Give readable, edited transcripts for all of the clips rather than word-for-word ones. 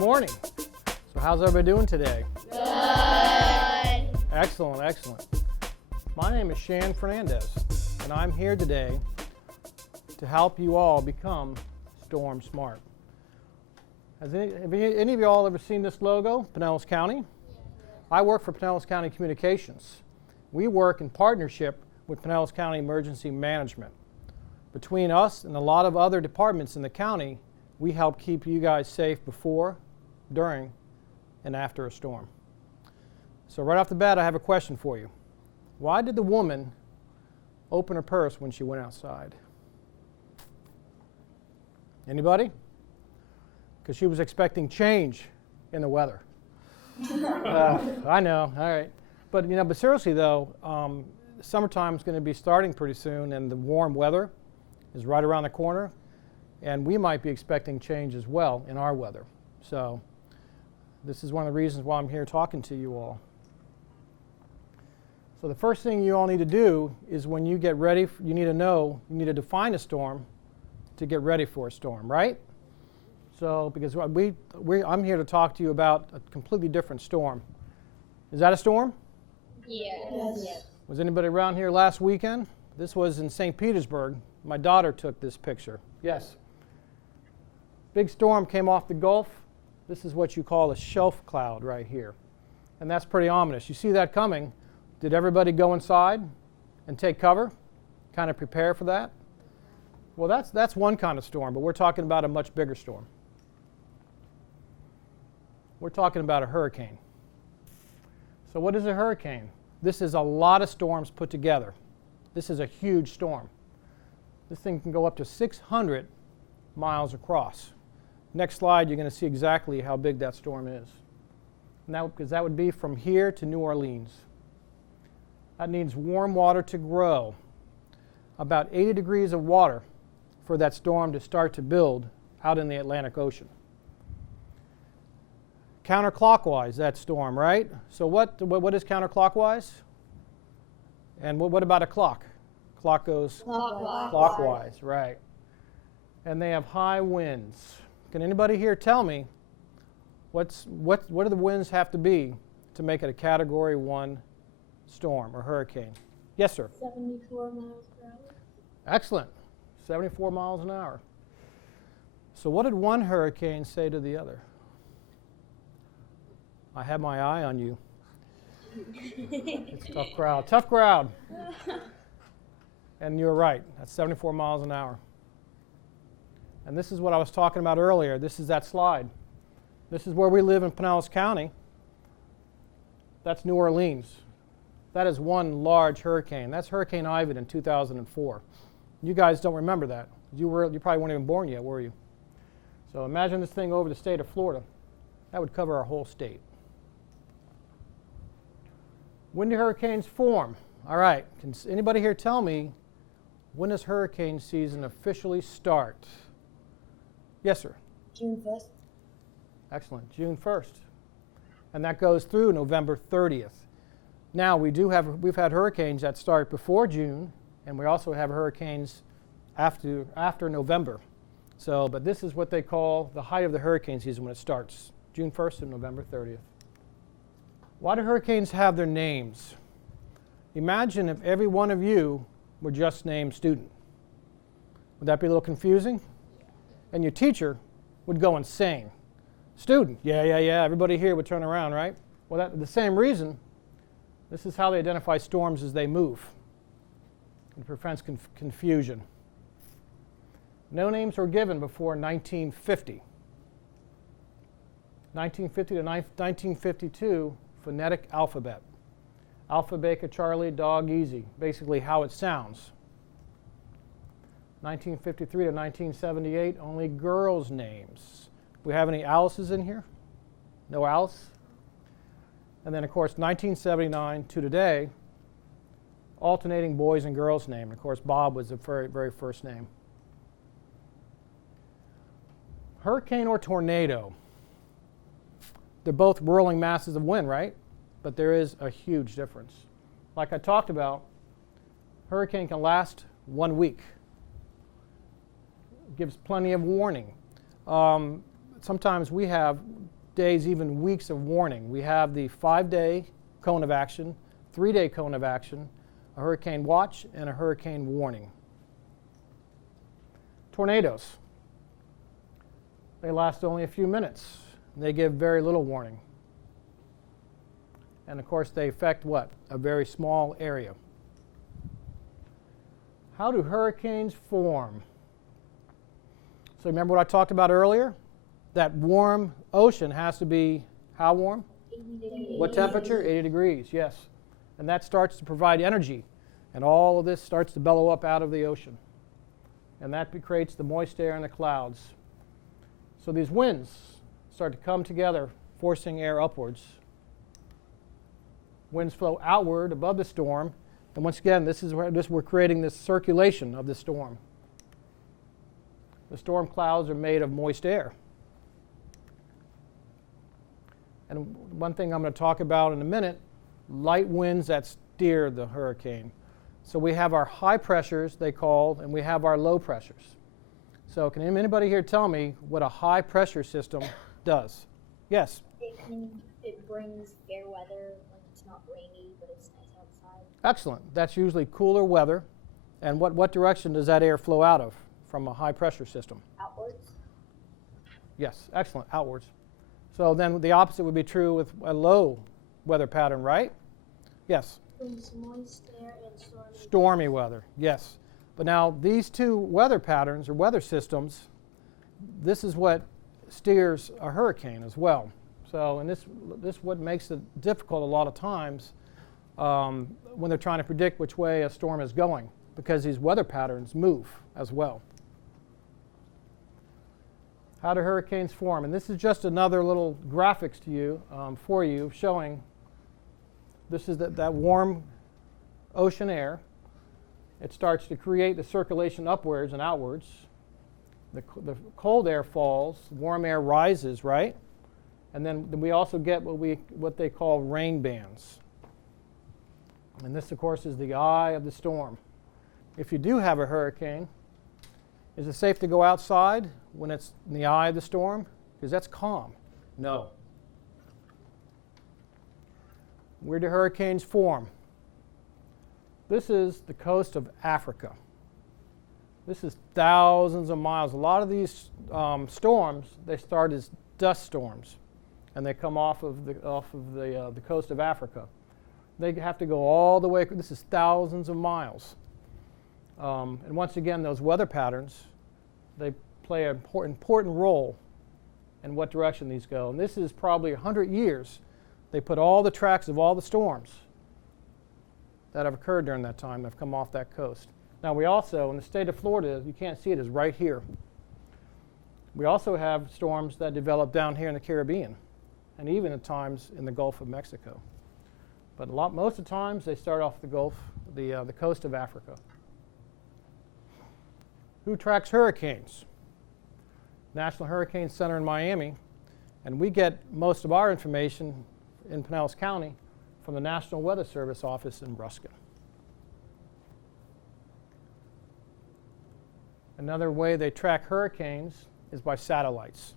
morning. So how's everybody doing today? Good. Excellent, excellent. My name is Shan Fernandez, and I'm here today to help you all become storm smart. Have any of you all ever seen this logo, Pinellas County? I work for Pinellas County Communications. We work in partnership with Pinellas County Emergency Management. Between us and a lot of other departments in the county, we help keep you guys safe before, during, and after a storm. So right off the bat, I have a question for you. Why did the woman open her purse when she went outside? Anybody? Because she was expecting change in the weather. I know, all right. But seriously though, summertime is going to be starting pretty soon, and the warm weather is right around the corner, and we might be expecting change as well in our weather. So this is one of the reasons why I'm here talking to you all. So the first thing you all need to do is when you get ready, you need to define a storm to get ready for a storm, right? So because I'm here to talk to you about a completely different storm. Is that a storm? Yes. Was anybody around here last weekend? This was in St. Petersburg. My daughter took this picture. Yes. Big storm came off the Gulf. This is what you call a shelf cloud right here. And that's pretty ominous. You see that coming. Did everybody go inside and take cover? Kind of prepare for that? Well, that's one kind of storm, but we're talking about a much bigger storm. We're talking about a hurricane. So what is a hurricane? This is a lot of storms put together. This is a huge storm. This thing can go up to 600 miles across. Next slide, you're going to see exactly how big that storm is. Because that would be from here to New Orleans. That needs warm water to grow. About 80 degrees of water for that storm to start to build out in the Atlantic Ocean. Counterclockwise, that storm, right? So what is counterclockwise? And what about a clock? Clock goes clockwise, right. And they have high winds. Can anybody here tell me what do the winds have to be to make it a Category 1 storm or hurricane? Yes, sir? 74 miles per hour. Excellent. 74 miles an hour. So what did one hurricane say to the other? I have my eye on you. It's a tough crowd. Tough crowd. And you're right. That's 74 miles an hour. And this is what I was talking about earlier. This is that slide. This is where we live in Pinellas County. That's New Orleans. That is one large hurricane. That's Hurricane Ivan in 2004. You guys don't remember that. You probably weren't even born yet, were you? So imagine this thing over the state of Florida. That would cover our whole state. When do hurricanes form? All right, can anybody here tell me when does hurricane season officially start? Yes, sir? June 1st. Excellent, June 1st. And that goes through November 30th. Now, we've had hurricanes that start before June, and we also have hurricanes after November. So, but this is what they call the height of the hurricane season when it starts, June 1st and November 30th. Why do hurricanes have their names? Imagine if every one of you were just named student. Would that be a little confusing? And your teacher would go insane. Student, yeah, everybody here would turn around, right? Well, the same reason, this is how they identify storms as they move. It prevents confusion. No names were given before 1950. 1950 to 1952, phonetic alphabet. Alpha, Beta, Charlie, Dog, Easy. Basically how it sounds. 1953 to 1978, only girls' names. Do we have any Alice's in here? No Alice? And then, of course, 1979 to today, alternating boys' and girls' name. And of course, Bob was the very, very first name. Hurricane or tornado? They're both whirling masses of wind, right? But there is a huge difference. Like I talked about, hurricane can last 1 week. It gives plenty of warning. Sometimes we have days, even weeks of warning. We have the 5-day cone of action, 3-day cone of action, a hurricane watch, and a hurricane warning. Tornadoes. They last only a few minutes. They give very little warning. And of course, they affect what? A very small area. How do hurricanes form? So remember what I talked about earlier? That warm ocean has to be how warm? 80 degrees. What temperature? 80 degrees, yes. And that starts to provide energy. And all of this starts to bellow up out of the ocean. And that creates the moist air and the clouds. So these winds start to come together, forcing air upwards. Winds flow outward above the storm. And once again, this is where we're creating this circulation of the storm. The storm clouds are made of moist air. And one thing I'm going to talk about in a minute, light winds that steer the hurricane. So we have our high pressures, they call, and we have our low pressures. So can anybody here tell me what a high pressure system does? Yes? It brings fair weather when it's not rainy, but it's nice outside. Excellent. That's usually cooler weather. And what direction does that air flow out of from a high pressure system? Outwards. Yes, excellent, outwards. So then the opposite would be true with a low weather pattern, right? Yes? Brings moist air and stormy. Stormy weather, yes. But now these two weather patterns or weather systems, this is what steers a hurricane as well. So, and this what makes it difficult a lot of times when they're trying to predict which way a storm is going, because these weather patterns move as well. How do hurricanes form? And this is just another little graphics to you, for you, showing this is that warm ocean air. It starts to create the circulation upwards and outwards. The cold air falls, warm air rises, right? And then we also get what they call rain bands. And this, of course, is the eye of the storm. If you do have a hurricane, is it safe to go outside when it's in the eye of the storm? Because that's calm. No. Where do hurricanes form? This is the coast of Africa. This is thousands of miles. A lot of these storms, they start as dust storms, and they come off of the coast of Africa. They have to go all the way. This is thousands of miles. And once again, those weather patterns, they play an important role in what direction these go. And this is probably 100 years. They put all the tracks of all the storms that have occurred during that time that have come off that coast. Now we also, in the state of Florida, you can't see it, is right here. We also have storms that develop down here in the Caribbean, and even at times in the Gulf of Mexico. But most of the times they start off the coast of Africa. Who tracks hurricanes? National Hurricane Center in Miami, and we get most of our information in Pinellas County from the National Weather Service office in Ruskin. Another way they track hurricanes is by satellites.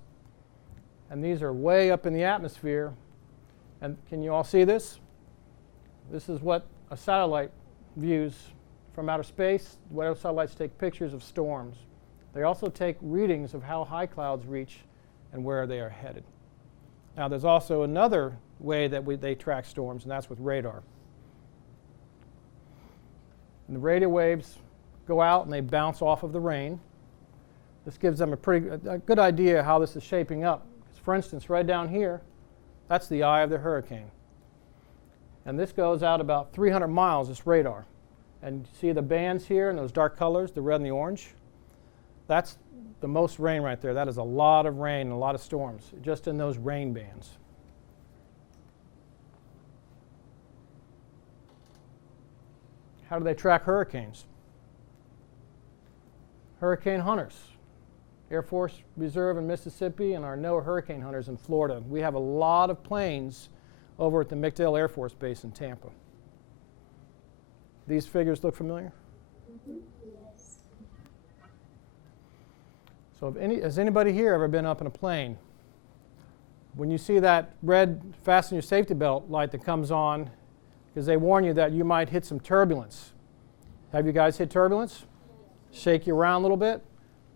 And these are way up in the atmosphere. And can you all see this? This is what a satellite views from outer space. Weather satellites take pictures of storms. They also take readings of how high clouds reach and where they are headed. Now there's also another way that they track storms, and that's with radar. And the radio waves go out and they bounce off of the rain. This gives them a good idea how this is shaping up. For instance, right down here, that's the eye of the hurricane. And this goes out about 300 miles, this radar. And see the bands here in those dark colors, the red and the orange? That's the most rain right there. That is a lot of rain and a lot of storms, just in those rain bands. How do they track hurricanes? Hurricane hunters. Air Force Reserve in Mississippi and our NOAA hurricane hunters in Florida. We have a lot of planes over at the McDill Air Force Base in Tampa. These figures look familiar? Mm-hmm. Yes. So has anybody here ever been up in a plane? When you see that red fasten your safety belt light that comes on, because they warn you that you might hit some turbulence. Have you guys hit turbulence? Shake you around a little bit.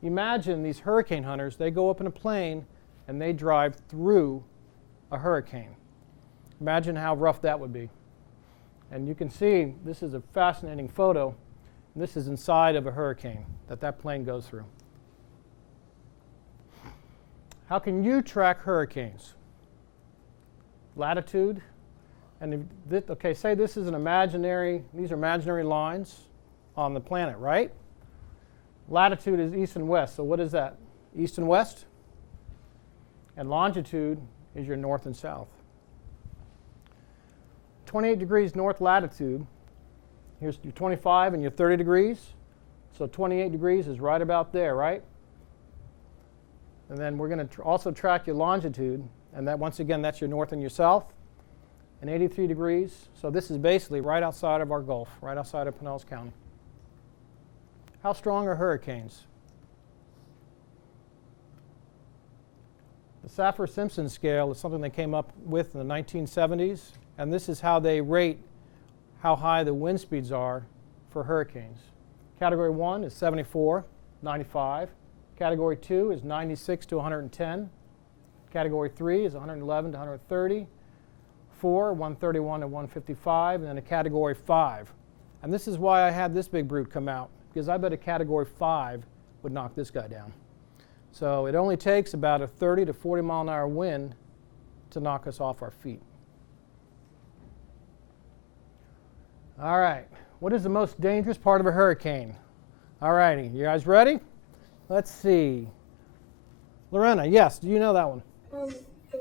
Imagine these hurricane hunters, they go up in a plane and they drive through a hurricane. Imagine how rough that would be. And you can see this is a fascinating photo. This is inside of a hurricane that plane goes through. How can you track hurricanes? Latitude. And okay, say this is these are imaginary lines on the planet, right? Latitude is east and west, so what is that? East and west? And longitude is your north and south. 28 degrees north latitude, here's your 25 and your 30 degrees, so 28 degrees is right about there, right? And then we're going to also track your longitude, and that once again, that's your north and your south, and 83 degrees. So this is basically right outside of our Gulf, right outside of Pinellas County. How strong are hurricanes? The Saffir-Simpson scale is something they came up with in the 1970s, and this is how they rate how high the wind speeds are for hurricanes. Category 1 is 74, 95. Category 2 is 96 to 110. Category 3 is 111 to 130. 4, 131 to 155, and then a Category 5. And this is why I had this big brute come out, because I bet a Category 5 would knock this guy down. So it only takes about a 30 to 40 mile an hour wind to knock us off our feet. All right, what is the most dangerous part of a hurricane? All righty, you guys ready? Let's see. Lorena, yes, do you know that one? The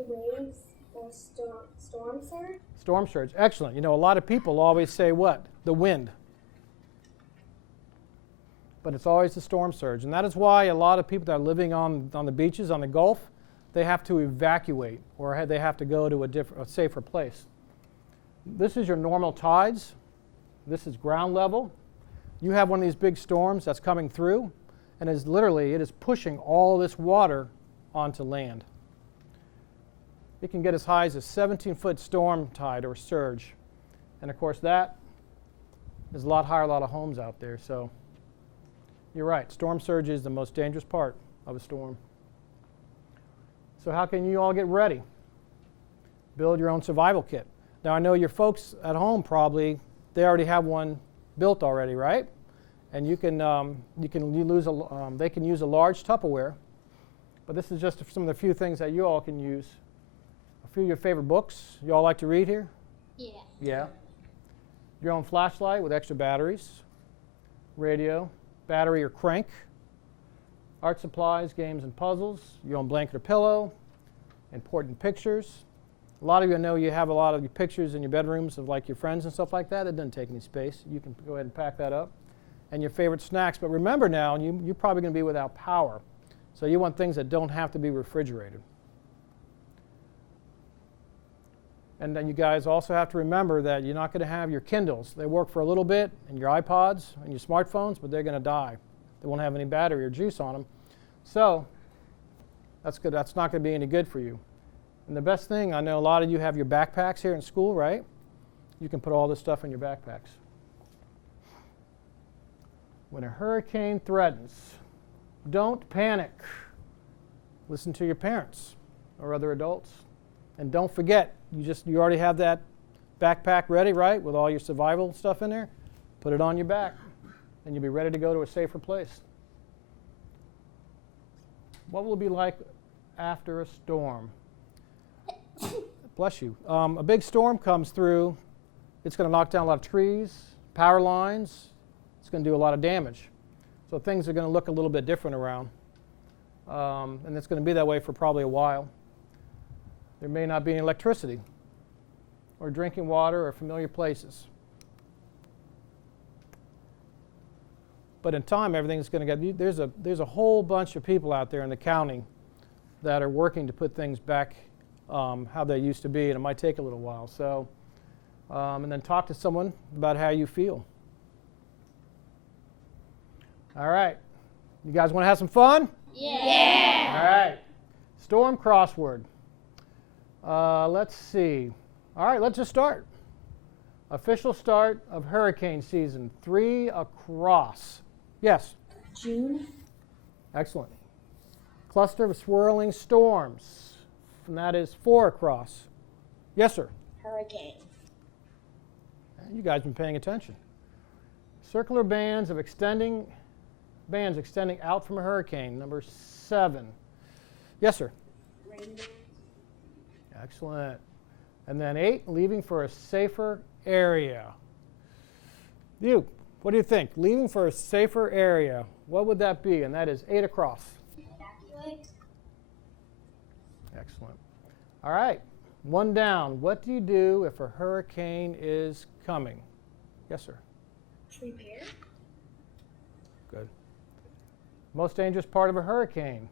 waves or storm surge? Storm surge, excellent. You know, a lot of people always say what? The wind. But it's always the storm surge. And that is why a lot of people that are living on the beaches, on the Gulf, they have to evacuate or they have to go to a safer place. This is your normal tides. This is ground level. You have one of these big storms that's coming through, and it is pushing all this water onto land. It can get as high as a 17-foot storm tide or surge. And of course that is a lot higher, a lot of homes out there. So you're right, storm surge is the most dangerous part of a storm. So how can you all get ready? Build your own survival kit. Now I know your folks at home probably, they already have one built already, right? And they can use a large Tupperware, but this is just some of the few things that you all can use. A few of your favorite books. You all like to read here? Yeah. Yeah. Your own flashlight with extra batteries, radio, battery or crank, art supplies, games and puzzles, your own blanket or pillow, important pictures. A lot of you know you have a lot of your pictures in your bedrooms of like your friends and stuff like that. It doesn't take any space. You can go ahead and pack that up. And your favorite snacks. But remember now, you're probably going to be without power. So you want things that don't have to be refrigerated. And then you guys also have to remember that you're not going to have your Kindles. They work for a little bit, and your iPods and your smartphones, but they're going to die. They won't have any battery or juice on them. So that's good. That's not going to be any good for you. And the best thing, I know a lot of you have your backpacks here in school, right? You can put all this stuff in your backpacks. When a hurricane threatens, don't panic. Listen to your parents or other adults. And don't forget, you already have that backpack ready, right, with all your survival stuff in there. Put it on your back, and you'll be ready to go to a safer place. What will it be like after a storm? Bless you. A big storm comes through. It's going to knock down a lot of trees, power lines. It's going to do a lot of damage. So things are going to look a little bit different around. And it's going to be that way for probably a while. There may not be any electricity or drinking water or familiar places. But in time, everything's going to get, there's a whole bunch of people out there in the county that are working to put things back how they used to be, and it might take a little while. So, and then talk to someone about how you feel. All right. You guys want to have some fun? Yeah. All right. Storm crossword. Let's see. All right, let's just start. Official start of hurricane season, 3 across. Yes? June. Excellent. Cluster of swirling storms, and that is 4 across. Yes, sir? Hurricane. You guys have been paying attention. Circular bands extending out from a hurricane, number 7. Yes, sir? Rain. Excellent. And then 8, leaving for a safer area. What do you think? Leaving for a safer area, what would that be? And that is 8 across. Evacuate. Excellent. All right, 1 down. What do you do if a hurricane is coming? Yes, sir. Prepare. Good. Most dangerous part of a hurricane?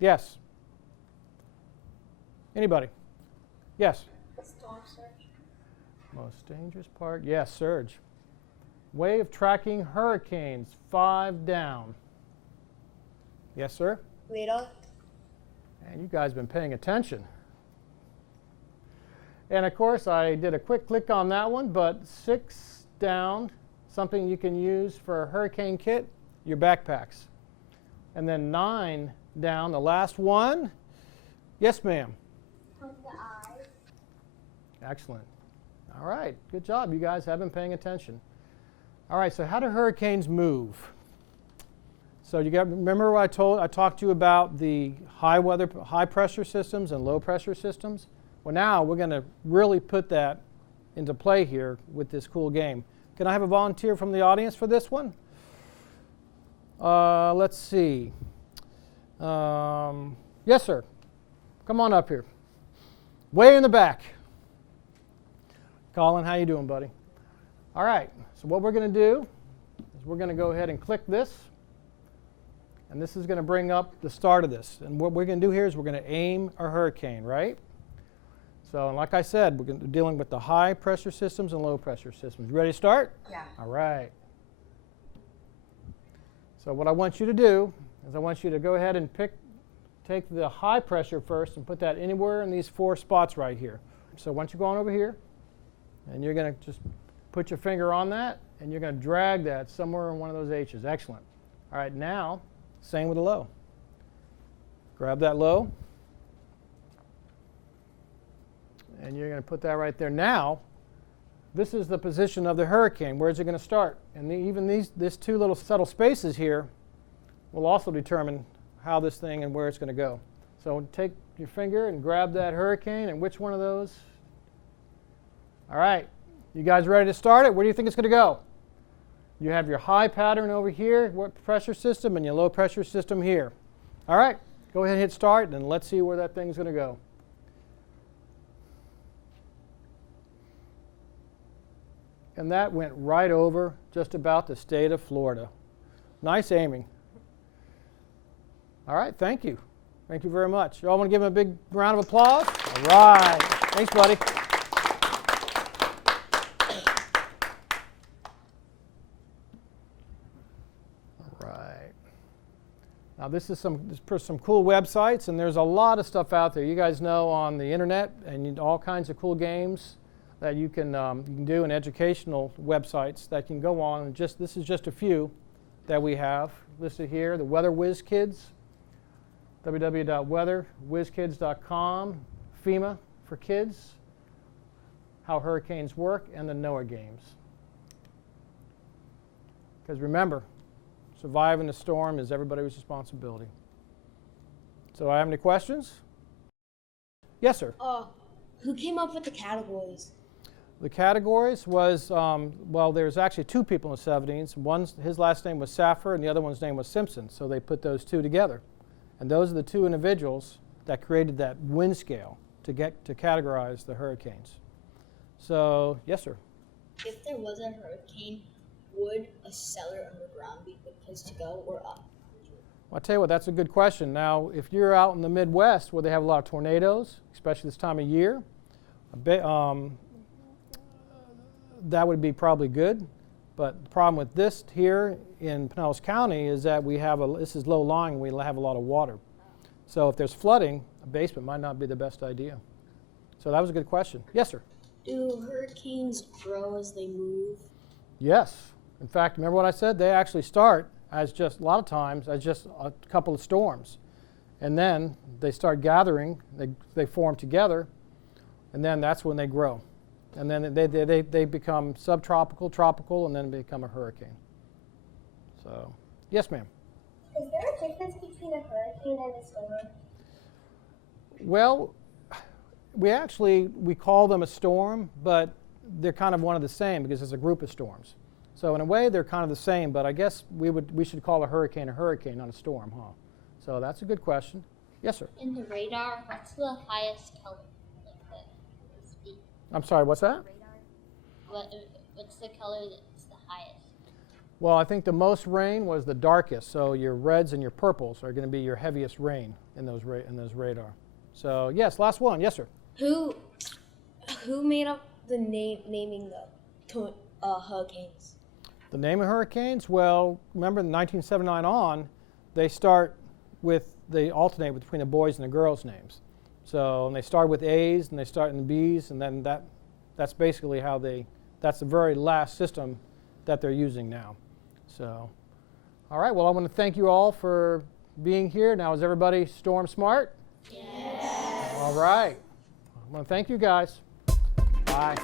Yes. Anybody? Yes. Storm surge. Most dangerous part? Yes, surge. Way of tracking hurricanes, 5 down. Yes, sir? Radar. And you guys have been paying attention. And of course, I did a quick click on that one, but 6 down, something you can use for a hurricane kit, your backpacks. And then 9 down, the last one. Yes, ma'am. From the eye. Excellent. All right, good job. You guys have been paying attention. All right, so how do hurricanes move? So remember what I talked to you about the high pressure systems and low pressure systems? Well, now we're going to really put that into play here with this cool game. Can I have a volunteer from the audience for this one? Let's see. Yes, sir. Come on up here. Way in the back. Colin, how you doing, buddy? All right, so what we're going to do is we're going to go ahead and click this. And this is going to bring up the start of this. And what we're going to do here is we're going to aim a hurricane, right? So, and like I said, we're dealing with the high pressure systems and low pressure systems. Ready to start? Yeah. All right. So what I want you to do is I want you to go ahead and take the high pressure first and put that anywhere in these 4 spots right here. So once you go on over here, and you're going to just put your finger on that, and you're going to drag that somewhere in one of those H's. Excellent. All right, now, same with the low. Grab that low, and you're going to put that right there. Now, this is the position of the hurricane. Where's it going to start? And even these 2 little subtle spaces here will also determine how this thing and where it's going to go. So take your finger and grab that hurricane, and which one of those? All right, you guys ready to start it? Where do you think it's going to go? You have your high pattern over here, pressure system, and your low pressure system here. All right, go ahead and hit start, and let's see where that thing's going to go. And that went right over just about the state of Florida. Nice aiming. All right, thank you. Thank you very much. You all want to give him a big round of applause? All right. Thanks, buddy. Now this is some cool websites, and there's a lot of stuff out there. You guys know on the internet, and all kinds of cool games that you can do, and educational websites that you can go on. And this is just a few that we have listed here. The Weather Whiz Kids, www.weatherwhizkids.com, FEMA for kids, how hurricanes work, and the NOAA games. Because remember, surviving the storm is everybody's responsibility. So I have any questions? Yes, sir. Who came up with the categories? The categories was, well, there's actually 2 people in the 70s. His last name was Saffer, and the other one's name was Simpson. So they put those 2 together. And those are the 2 individuals that created that wind scale to categorize the hurricanes. So, yes, sir. If there was a hurricane, would a cellar underground be a good place to go, or up? Well, I'll tell you what, that's a good question. Now, if you're out in the Midwest where they have a lot of tornadoes, especially this time of year, that would be probably good. But the problem with this here in Pinellas County is that this is low lying, we have a lot of water. So if there's flooding, a basement might not be the best idea. So that was a good question. Yes, sir. Do hurricanes grow as they move? Yes. In fact, remember what I said? They actually start as just, a lot of times, as just a couple of storms. And then they start gathering, they form together, and then that's when they grow. And then they become subtropical, tropical, and then become a hurricane. So, yes, ma'am. Is there a difference between a hurricane and a storm? Well, we call them a storm, but they're kind of one of the same because it's a group of storms. So in a way, they're kind of the same, but I guess we should call a hurricane, not a storm, huh? So that's a good question. Yes, sir. In the radar, what's the highest color? Like the speed? I'm sorry, what's that? What's the color that's the highest? Well, I think the most rain was the darkest, so your reds and your purples are going to be your heaviest rain in those radar. So yes, last one. Yes, sir. Who made up the naming the hurricanes? The name of hurricanes? Well, remember in 1979 on, they alternate between the boys and the girls' names. So and they start with A's and they start in B's, and then that's basically how that's the very last system that they're using now. So, all right, well, I want to thank you all for being here. Now, is everybody storm smart? Yes. All right. I want to thank you guys. Bye.